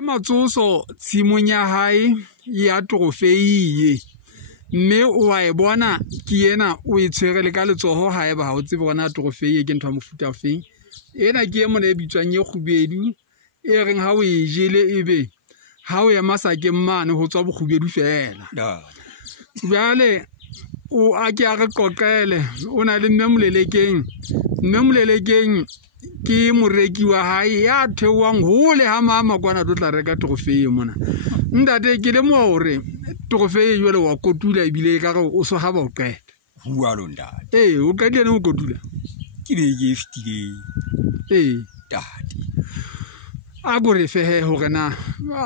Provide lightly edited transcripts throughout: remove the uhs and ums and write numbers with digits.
Matsoso tshimong ya hae ya trofei mme o a e bona ke ena o e tshwere le ka letsoho ha eba ha o tsebe bona trofei ke ntho ya mofuta ofeng ena ke e mona e bitswang ye kgubedu e reng ha o e jele ebe ha o ema sakeng mane ho tswa bokgubedu fela jale o a ke a re qoqele o na le mmemolelekeng ke moreki wa hae ya theoang hole ha mama kwana tlo tla reka trofei mona ntate ke le mo hore trofei jwale wa kotula ebile ka re o so ha ba o qeta bua lo ntate o qetile ne o kotula ke be ke fitile tate a go re fe he hore na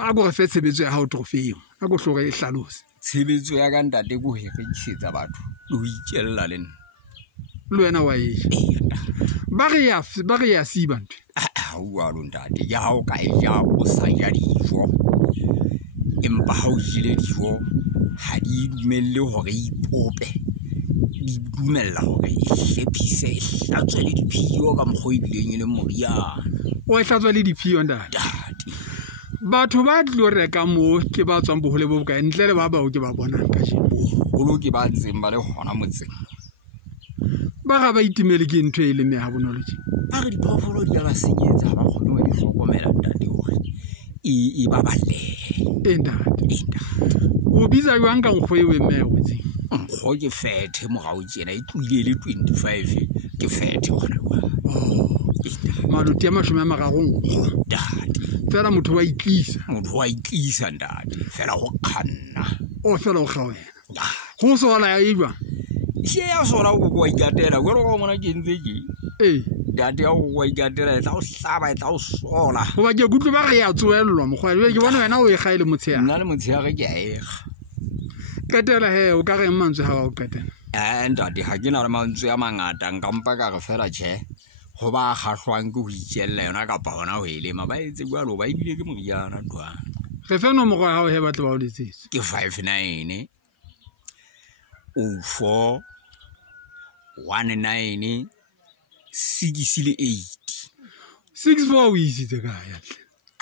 a go re fe tshebetso ya hao trofei a go hlore e hlalose tshebetso ya ka ntate go herekisetsa batho le ho ikella le nna le wena wa e ba re ya siba ntwe bua lo ntate ya hao ka e ja o sa ja dijo empa ha o jile dijo ha di dumelle hore ipope di dumella hore e hlephise e hlatswe le diphio ka mokgwa ebileng e le moriana o e hlatswa le diphio ntate batho ba tlo reka mo ke ba tswang bohole bo bokae ntle le ba bao ke ba bonang ka jeno boholo ke ba tseng ba le hona motseng ba ga ba itimele ke ntho e le me ha bonolo je ba re diphoofolo di a ba senyetsa ba kgone ho di hlokomela ntate hore e baballehe ntate o bitsa jwang ka nkgo e me o tseng nkgo ke fethe morao tjena e tlile le 25 ke fethe hore wa maluti ya mashome a mararo nkgo fela motho wa itlisa ntate fela ho khanna o fela o kga wena go sola ya jwang she ya sora o go ikatela go go mona ke ntse ke date ya go ikatela tla o hlaba tla o sola go ba ke gutlo ba re ya tsoellwa mogwa ke bona wena o e ga ile motshea nna le motshea ke a ega katela he o ka re mantswe ha o katela ntate ha ke na le mantswe a mangata nkampa ka re fela che go ba gahlwang ke ho ikella yona ka pa hona ho elema ba etse jwalo ba ibile ke moriana ntwana re fe no mogwa ha o he batla ba o letsetse ke 59 04 19 6 64 o isitse ka ya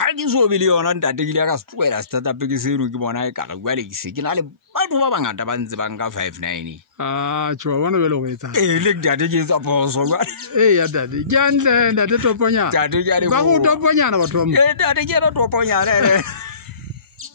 a ke so bile yona ntate ke ka stwela startup ke sero ke bona e ka ga bua le ke se ke na le batho ba bangata ba ntse ba nka 59 tjwa bona bele go etsa le ntate ke tsa phoso ya dade ke antle ntate toponyana ntate ke a ba go toponyana batho ba mo ntate ke ra toponyana